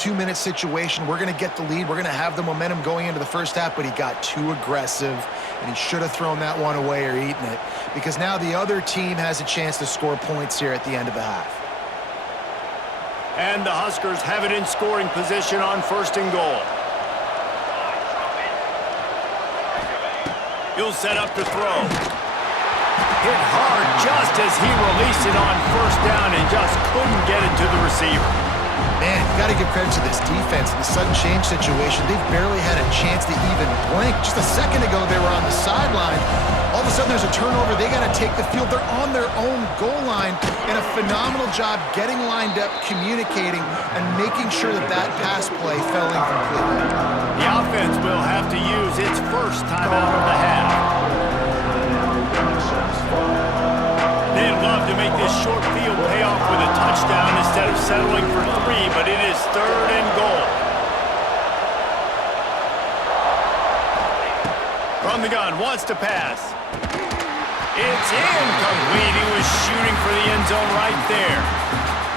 2-minute situation. We're going to get the lead. We're going to have the momentum going into the first half, but he got too aggressive, and he should have thrown that one away or eaten it, because now the other team has a chance to score points here at the end of the half. And the Huskers have it in scoring position on 1st and goal. He'll set up to throw. Hit hard just as he released it on 1st down and just couldn't get it to the receiver. Man, you got to give credit to this defense. In the sudden change situation, they've barely had a chance to even blink. Just a second ago, they were on the sideline. All of a sudden, there's a turnover. They got to take the field. They're on their own goal line, and a phenomenal job getting lined up, communicating, and making sure that that pass play fell incomplete. The offense will have to use its first timeout of the half. They'd love to make this short field pay off with a touchdown instead of settling for 3, but it is 3rd and goal. From the gun, wants to pass. It's incomplete. He was shooting for the end zone right there.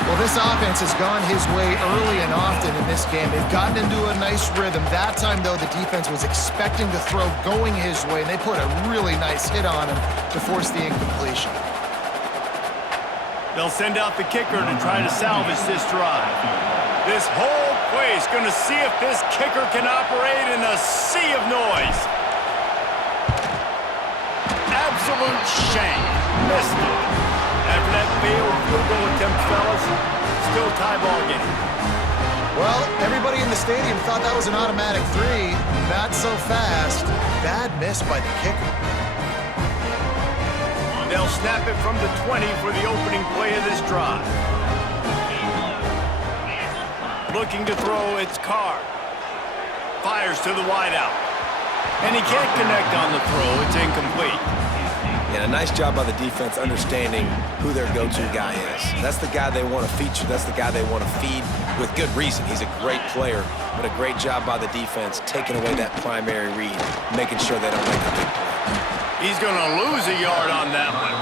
Well, this offense has gone his way early and often in this game. They've gotten into a nice rhythm. That time, though, the defense was expecting the throw going his way, and they put a really nice hit on him to force the incompletion. They'll send out the kicker to try to salvage this drive. This whole place going to see if this kicker can operate in a sea of noise. Absolute shame. Missed it. After that failed field goal attempt, fellas, still tie ball game. Well, everybody in the stadium thought that was an automatic 3. Not so fast. Bad miss by the kicker. They'll snap it from the 20 for the opening play of this drive. Looking to throw, it's Carr. Fires to the wideout. And he can't connect on the throw. It's incomplete. And a nice job by the defense understanding who their go-to guy is. That's the guy they want to feature. That's the guy they want to feed with good reason. He's a great player, but a great job by the defense taking away that primary read, making sure they don't make a big play. He's going to lose a yard on that one.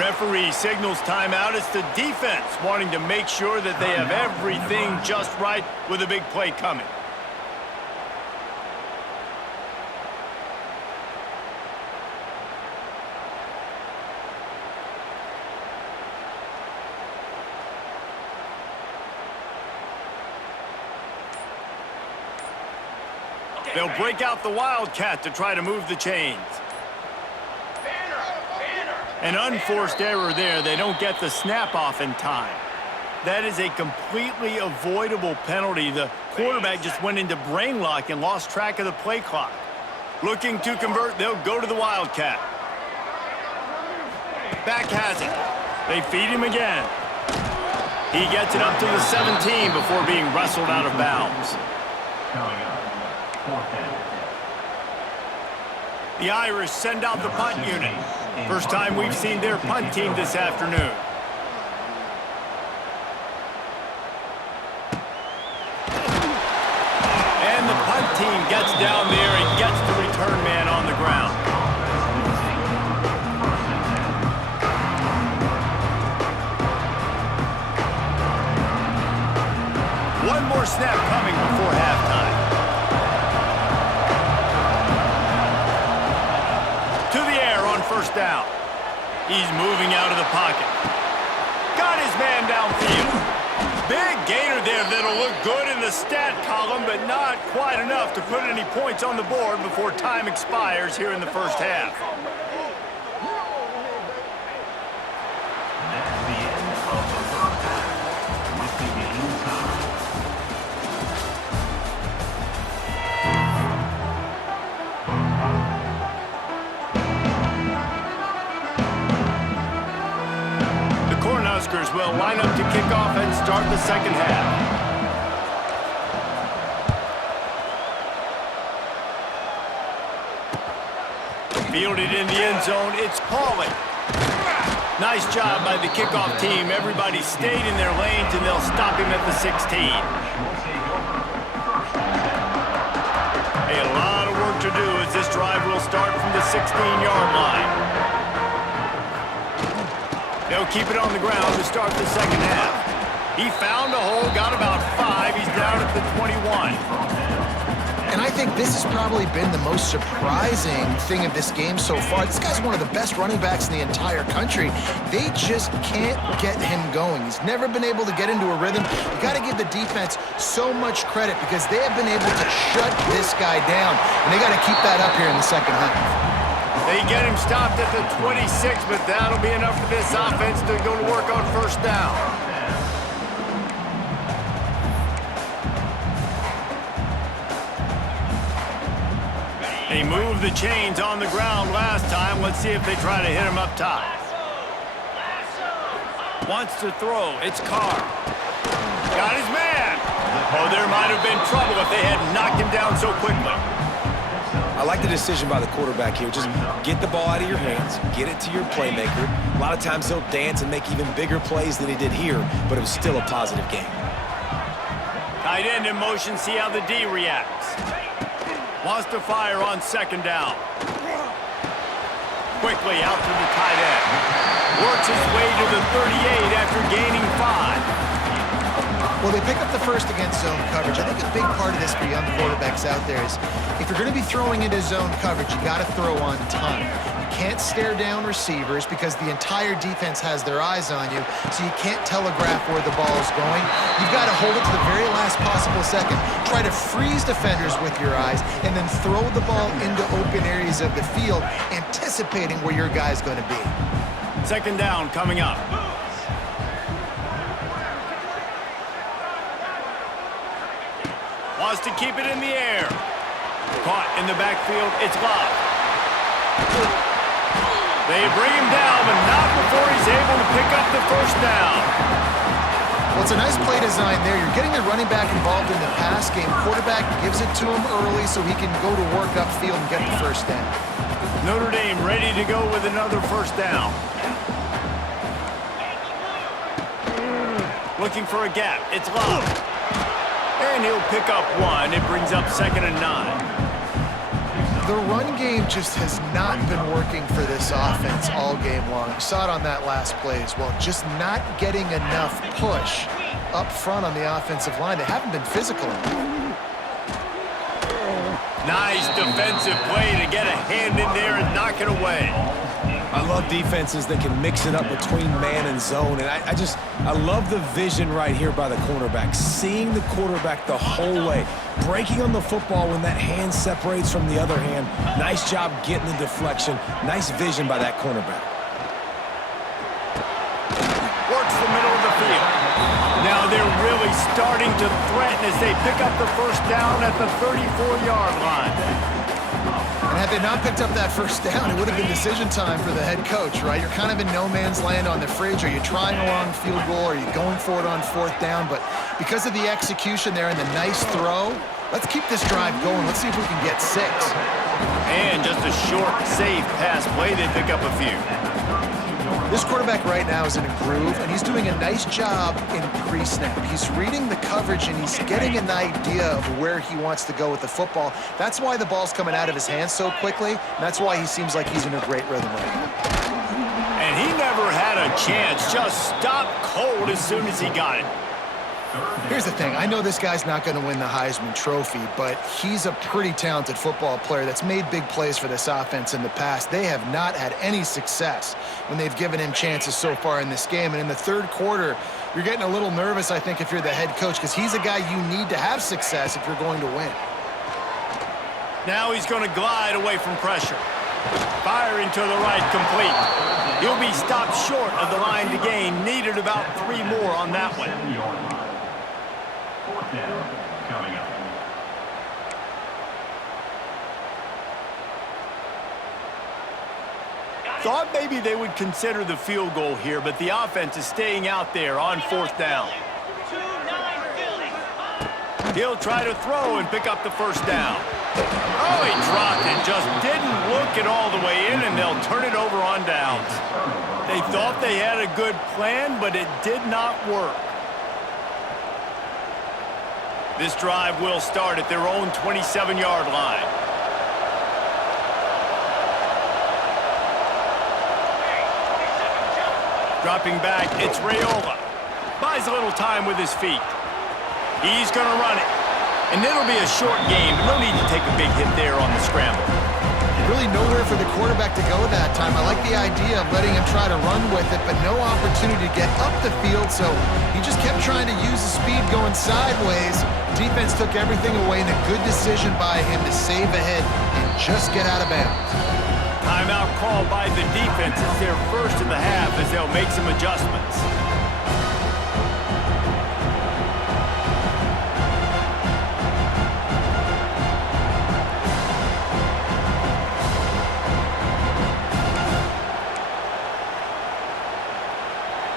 Referee signals timeout. It's the defense wanting to make sure that they have everything just right with a big play coming. They'll break out the Wildcat to try to move the chains. An unforced error there. They don't get the snap off in time. That is a completely avoidable penalty. The quarterback just went into brain lock and lost track of the play clock. Looking to convert, they'll go to the Wildcat. Back has it. They feed him again. He gets it up to the 17 before being wrestled out of bounds. The Irish send out the punt unit. First time we've seen their punt team this afternoon. And the punt team gets down there and gets the return man on the ground. One more snap coming before halftime. First down. He's moving out of the pocket. Got his man downfield. Big gainer there that'll look good in the stat column, but not quite enough to put any points on the board before time expires here in the first half. That's the end of the first half. With the game time. Huskers will line up to kick off and start the second half. Fielded in the end zone, it's Pauly. Nice job by the kickoff team. Everybody stayed in their lanes, and they'll stop him at the 16. A lot of work to do as this drive will start from the 16-yard line. They'll keep it on the ground to start the second half. He found a hole, got about 5. think this has probably been the most surprising thing of this game so far. This guy's one of the best running backs in the entire country. They just can't get him going. He's never been able to get into a rhythm. You got to give the defense so much credit because they have been able to shut this guy down, and they got to keep that up here in the second half. They get him stopped at the 26, but that'll be enough for this offense to go to work on first down. They moved the chains on the ground last time. Let's see if they try to hit him up top. Wants to throw. It's Carr. Got his man. Oh, there might have been trouble if they had knocked him down so quickly. I like the decision by the quarterback here. Just get the ball out of your hands, get it to your playmaker. A lot of times he'll dance and make even bigger plays than he did here, but it was still a positive game. Tight end in motion, see how the D reacts. Wants to fire on second down. Quickly out to the tight end. Works his way to the 38 after gaining 5. Well, they pick up the first against zone coverage. I think a big part of this for young quarterbacks out there is if you're going to be throwing into zone coverage, you got to throw on time. You can't stare down receivers because the entire defense has their eyes on you, so you can't telegraph where the ball is going. You've got to hold it to the very last possible second. Try to freeze defenders with your eyes and then throw the ball into open areas of the field, anticipating where your guy's going to be. Second down coming up. Wants to keep it in the air. Caught in the backfield. It's L.O.S. They bring him down, but not before he's able to pick up the first down. Well, it's a nice play design there. You're getting the running back involved in the pass game. Quarterback gives it to him early so he can go to work upfield and get the first down. Notre Dame ready to go with another first down. Looking for a gap. It's L.O.S. And he'll pick up 1. It brings up 2nd and 9. The run game just has not been working for this offense all game long. You saw it on that last play as well. Just not getting enough push up front on the offensive line. They haven't been physical enough. Nice defensive play to get a hand in there and knock it away. I love defenses that can mix it up between man and zone, and I love the vision right here by the cornerback, seeing the quarterback the whole way, breaking on the football when that hand separates from the other hand. Nice job getting the deflection. Nice vision by that cornerback. Works the middle of the field. Now they're really starting to threaten as they pick up the first down at the 34-yard line. And had they not picked up that first down, it would have been decision time for the head coach, right? You're kind of in no man's land on the fridge. Are you trying a long field goal? Are you going for it on fourth down? But because of the execution there and the nice throw, let's keep this drive going. Let's see if we can get 6. And just a short, safe pass play. They pick up a few. This quarterback right now is in a groove, and he's doing a nice job in pre-snap. He's reading the coverage, and he's getting an idea of where he wants to go with the football. That's why the ball's coming out of his hands so quickly, and that's why he seems like he's in a great rhythm right now. And he never had a chance. Just stopped cold as soon as he got it. Here's the thing. I know this guy's not going to win the Heisman Trophy, but he's a pretty talented football player that's made big plays for this offense in the past. They have not had any success when they've given him chances so far in this game. And in the third quarter, you're getting a little nervous, I think, if you're the head coach, because he's a guy you need to have success if you're going to win. Now he's going to glide away from pressure. Firing to the right, complete. He'll be stopped short of the line to gain. Needed about 3 more on that one. Coming up. Thought maybe they would consider the field goal here, but the offense is staying out there on fourth down. He'll try to throw and pick up the first down. Oh, he dropped it. Just didn't look it all the way in, and they'll turn it over on downs. They thought they had a good plan, but it did not work. This drive will start at their own 27-yard line. Dropping back, it's Raiola. Buys a little time with his feet. He's going to run it. And it'll be a short game, but no need to take a big hit there on the scramble. Really nowhere for the quarterback to go that time. I like the idea of letting him try to run with it, but no opportunity to get up the field, so he just kept trying to use the speed going sideways. Defense took everything away, and a good decision by him to save ahead and just get out of bounds. Timeout called by the defense. It's their first of the half as they'll make some adjustments.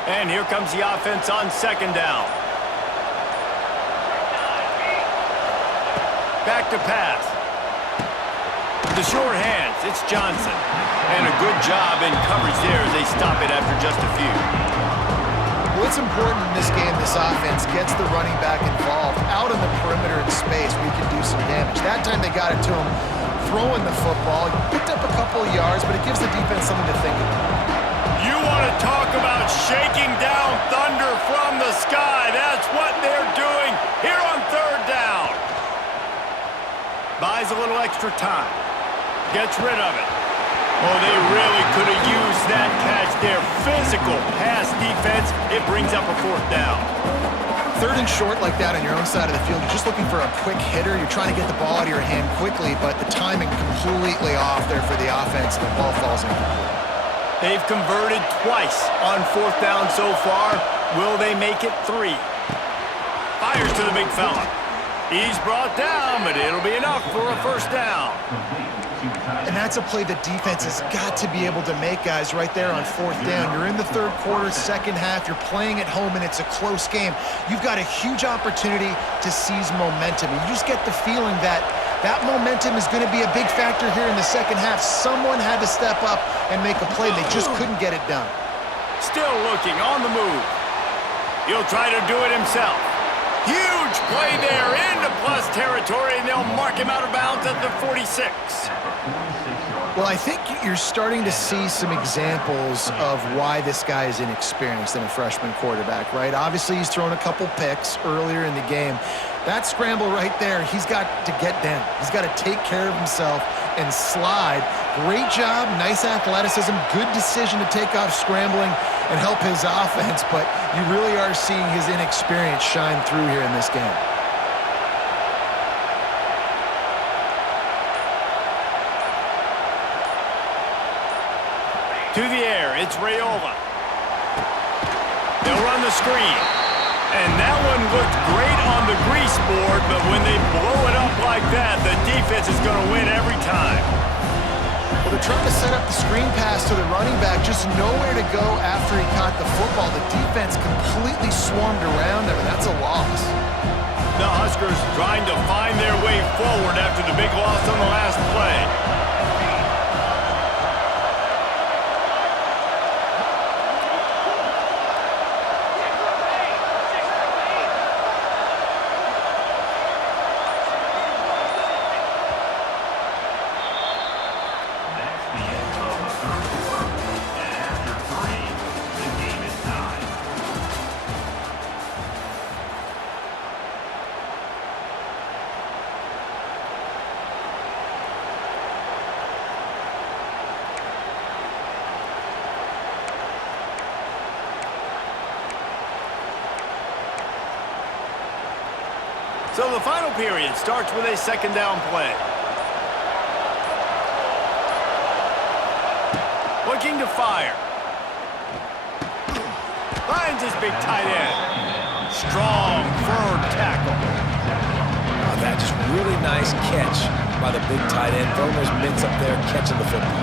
And here comes the offense on second down. Back to pass. The short hands, it's Johnson. And a good job in coverage there as they stop it after just a few. What's important in this game, this offense gets the running back involved. Out on the perimeter in space, we can do some damage. That time they got it to him throwing the football. He picked up a couple of yards, but it gives the defense something to think about. You want to talk about shaking down thunder from the sky. That's what they're doing here on third down. Buys a little extra time. Gets rid of it. Oh, they really could have used that catch there. Physical pass defense. It brings up a fourth down. Third and short like that on your own side of the field, you're just looking for a quick hitter. You're trying to get the ball out of your hand quickly, but the timing completely off there for the offense, and the ball falls incomplete. They've converted twice on fourth down so far. Will they make it 3? Fires to the big fella. He's brought down, but it'll be enough for a first down. And that's a play the defense has got to be able to make, guys, right there on fourth down. You're in the third quarter, second half. You're playing at home, and it's a close game. You've got a huge opportunity to seize momentum. You just get the feeling that that momentum is going to be a big factor here in the second half. Someone had to step up and make a play. They just couldn't get it done. Still looking on the move. He'll try to do it himself. Huge play there into plus territory, and they'll mark him out of bounds at the 46. Well, I think you're starting to see some examples of why this guy is inexperienced in a freshman quarterback, right? Obviously, he's thrown a couple picks earlier in the game. That scramble right there, he's got to get down. He's got to take care of himself and slide. Great job, nice athleticism, good decision to take off scrambling and help his offense, but you really are seeing his inexperience shine through here in this game. To the air, it's Raiola. They'll run the screen. And that one looked great on the grease board, but when they blow it up like that, the defense is going to win every time. Well, they're trying to set up the screen pass to the running back, just nowhere to go after he caught the football. The defense completely swarmed around him, and that's a loss. The Huskers trying to find their way forward after the big loss on the last play. So the final period starts with a second down play. Looking to fire. Finds his big tight end. Strong, firm tackle. Oh, that just really nice catch by the big tight end. Throwing those mitts up there, catching the football.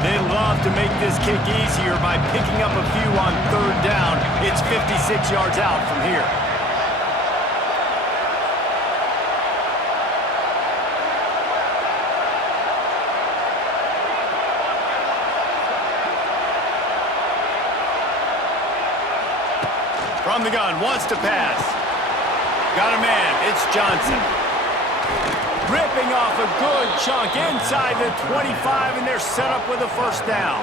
They love to make this kick easier by picking up a few on third down. It's 56 yards out from here. From the gun, wants to pass. Got a man, it's Johnson. Ripping off a good chunk inside the 25, and they're set up with a first down.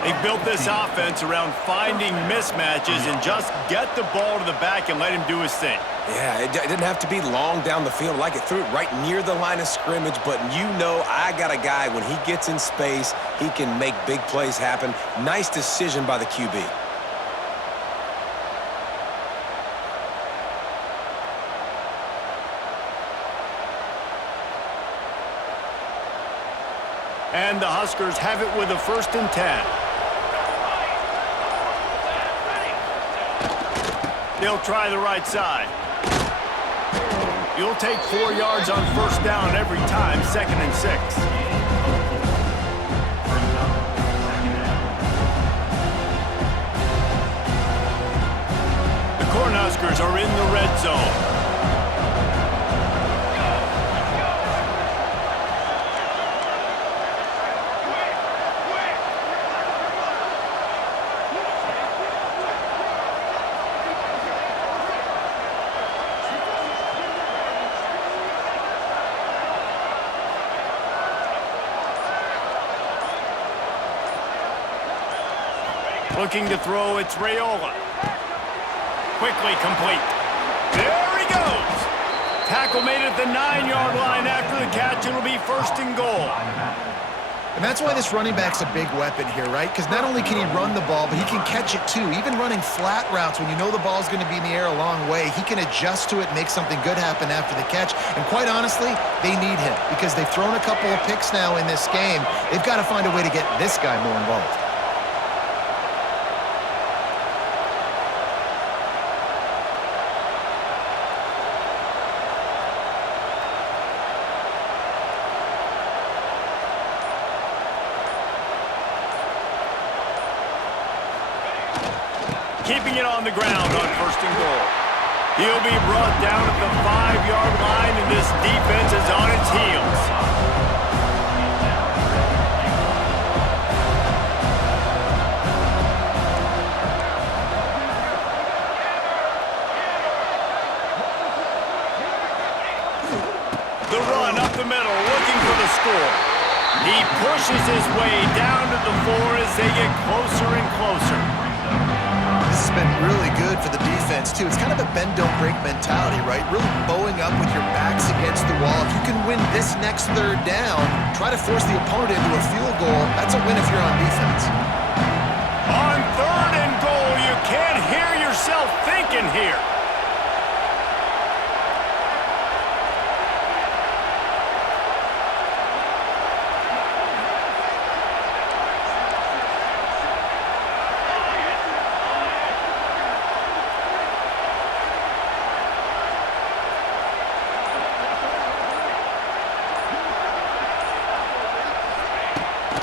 They built this offense around finding mismatches and just get the ball to the back and let him do his thing. Yeah, it didn't have to be long down the field. Like it threw it right near the line of scrimmage, but you know I got a guy, when he gets in space, he can make big plays happen. Nice decision by the QB. And the Huskers have it with a 1st and 10. They'll try the right side. You'll take 4 yards on 1st down every time, 2nd and 6. The Cornhuskers are in the red zone. Looking to throw, it's Raiola. Quickly complete. There he goes. Tackle made at the 9-yard line. After the catch, it'll be 1st and goal. And that's why this running back's a big weapon here, right? Because not only can he run the ball, but he can catch it too. Even running flat routes, when you know the ball's going to be in the air a long way, he can adjust to it and make something good happen after the catch. And quite honestly, they need him because they've thrown a couple of picks now in this game. They've got to find a way to get this guy more involved. Keeping it on the ground on 1st and goal. He'll be brought down at the 5-yard line, and this defense is on its heels. The run up the middle, looking for the score. He pushes his way down to the 4 as they get closer and closer. This has been really good for the defense, too. It's kind of a bend-don't-break mentality, right? Really bowing up with your backs against the wall. If you can win this next 3rd down, try to force the opponent into a field goal. That's a win if you're on defense. On 3rd and goal, you can't hear yourself thinking here.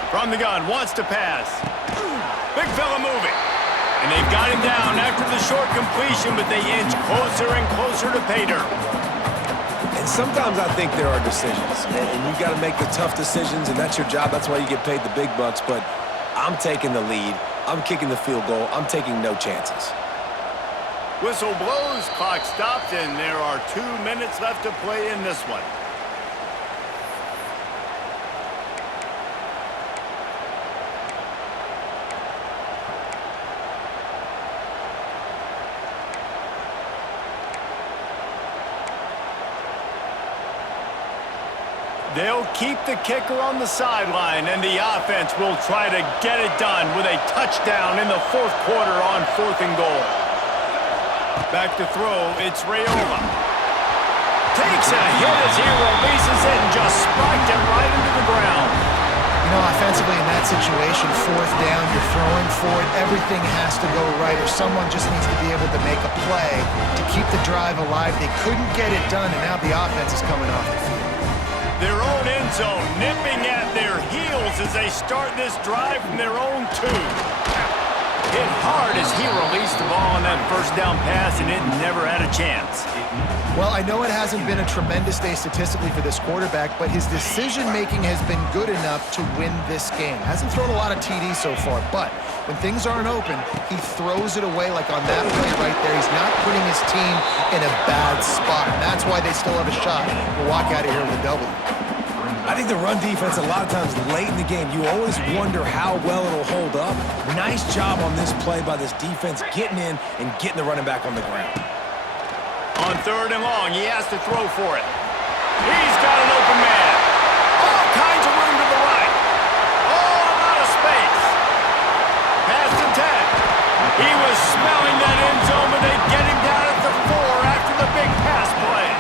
From the gun, wants to pass. Big fella moving. And they've got him down after the short completion, but they inch closer and closer to pay dirt. And sometimes I think there are decisions, and you got to make the tough decisions, and that's your job. That's why you get paid the big bucks. But I'm taking the lead. I'm kicking the field goal. I'm taking no chances. Whistle blows, clock stopped, and there are 2 minutes left to play in this one. They'll keep the kicker on the sideline, and the offense will try to get it done with a touchdown in the 4th quarter on 4th and goal. Back to throw, it's Raiola. Takes a hit as he releases it and just spiked it right into the ground. You know, offensively in that situation, 4th down, you're throwing for it, everything has to go right, or someone just needs to be able to make a play to keep the drive alive. They couldn't get it done, and now the offense is coming off the field. Their own end zone nipping at their heels as they start this drive from their own 2. Hit hard as he released the ball on that 1st down pass, and it never had a chance. Well, I know it hasn't been a tremendous day statistically for this quarterback, but his decision-making has been good enough to win this game. Hasn't thrown a lot of TDs so far, but when things aren't open, he throws it away like on that play right there. He's not putting his team in a bad spot, and that's why they still have a shot to walk out of here with a W. I think the run defense, a lot of times late in the game, you always wonder how well it'll hold up. Nice job on this play by this defense, getting in and getting the running back on the ground. On 3rd and long, he has to throw for it. He's got an open man. All kinds of room to the right. Oh, a lot of space. Pass to 10. He was smelling that end zone, but they get him down at the 4 after the big pass play.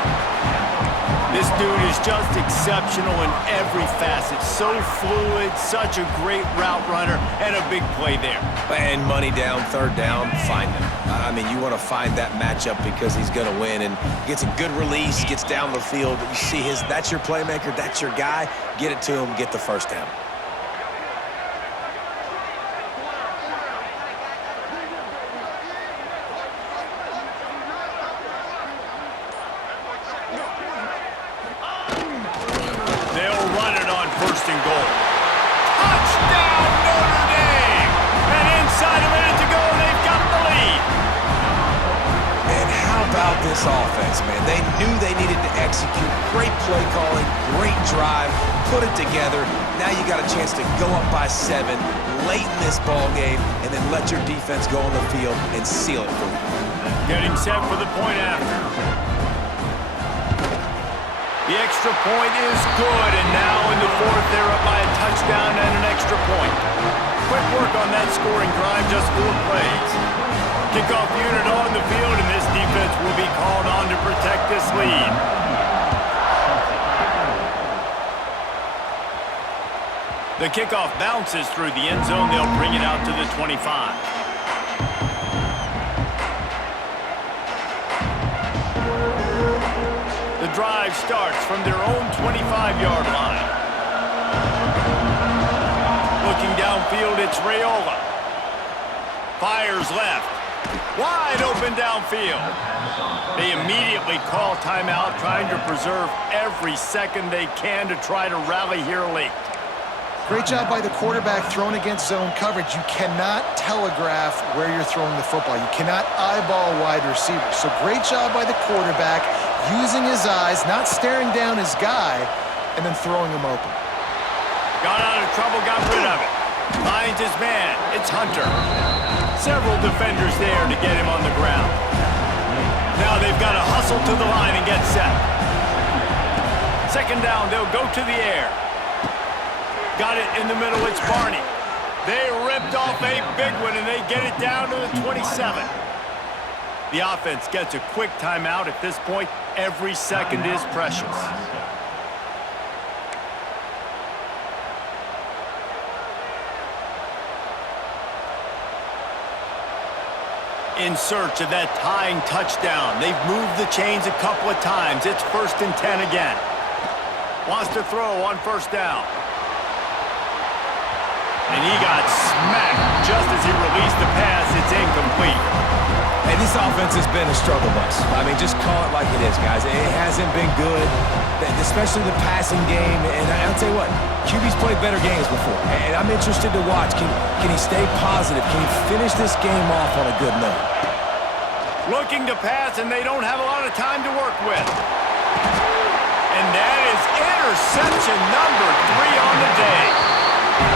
This dude is just exceptional in every facet. So fluid, such a great route runner, and a big play there. And money down, 3rd down, find him. I mean, you want to find that matchup because he's going to win, and gets a good release, gets down the field. You see that's your playmaker, that's your guy. Get it to him, get the 1st down. This offense, man, they knew they needed to execute. Great play calling, great drive, put it together. Now you got a chance to go up by 7 late in this ball game, and then let your defense go on the field and seal it for you. Getting set for the point after. The extra point is good, and now in the 4th, they're up by a touchdown and an extra point. Quick work on that scoring drive, just 4 plays. Kickoff unit on the field, and this defense will be called on to protect this lead. The kickoff bounces through the end zone. They'll bring it out to the 25. The drive starts from their own 25-yard line. Looking downfield, it's Raiola. Fires left. Wide open downfield. They immediately call timeout, trying to preserve every second they can to try to rally here late. Great job by the quarterback thrown against zone coverage. You cannot telegraph where you're throwing the football. You cannot eyeball wide receivers. So great job by the quarterback using his eyes, not staring down his guy, and then throwing him open. Got out of trouble, got rid of it. Finds his man. It's Hunter. Several defenders there to get him on the ground. Now they've got to hustle to the line and get set. 2nd down, they'll go to the air. Got it in the middle, it's Barney. They ripped off a big one, and they get it down to the 27. The offense gets a quick timeout at this point. Every second is precious. In search of that tying touchdown. They've moved the chains a couple of times. It's 1st and 10 again. Wants to throw on 1st down. And he got smacked just as he released the pass. It's incomplete. Hey, this offense has been a struggle bus. I mean, just call it like it is, guys. It hasn't been good, especially the passing game. And I'll tell you what, QB's played better games before. And I'm interested to watch. Can he stay positive? Can he finish this game off on a good note? Looking to pass, and they don't have a lot of time to work with. And that is interception number 3 on the day.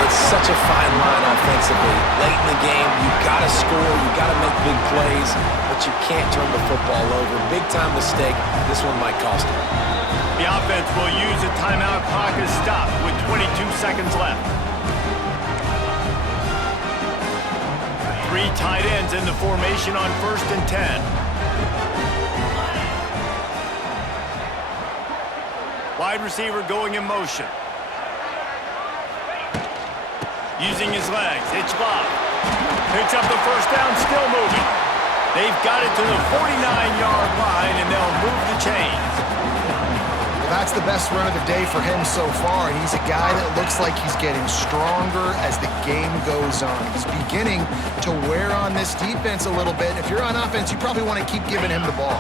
It's such a fine line offensively. Late in the game, you got to score, you got to make big plays, but you can't turn the football over. Big-time mistake. This one might cost them. The offense will use a timeout. Clock is stopped with 22 seconds left. 3 tight ends in the formation on 1st and 10. Wide receiver going in motion. Using his legs, it's L.O.S. Picks up the 1st down, still moving. They've got it to the 49-yard line, and they'll move the chains. Well, that's the best run of the day for him so far, and he's a guy that looks like he's getting stronger as the game goes on. He's beginning to wear on this defense a little bit. If you're on offense, you probably want to keep giving him the ball.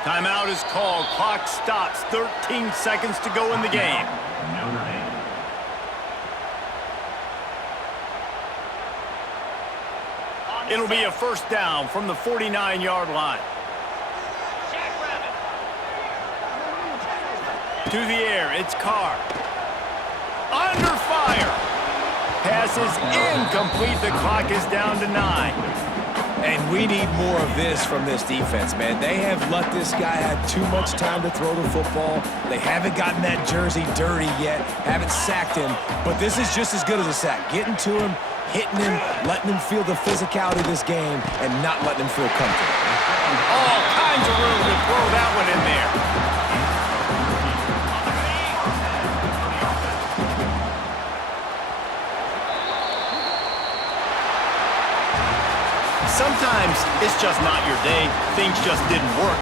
Timeout is called. Clock stops. 13 seconds to go in the game. It'll be a 1st down from the 49-yard line. To the air, it's Carr. Under fire. Pass is incomplete. The clock is down to 9. And we need more of this from this defense, man. They have let this guy have too much time to throw the football. They haven't gotten that jersey dirty yet, haven't sacked him, but this is just as good as a sack. Getting to him, hitting him, letting him feel the physicality of this game, and not letting him feel comfortable. All kinds of room to throw that one in there. Sometimes it's just not your day. Things just didn't work.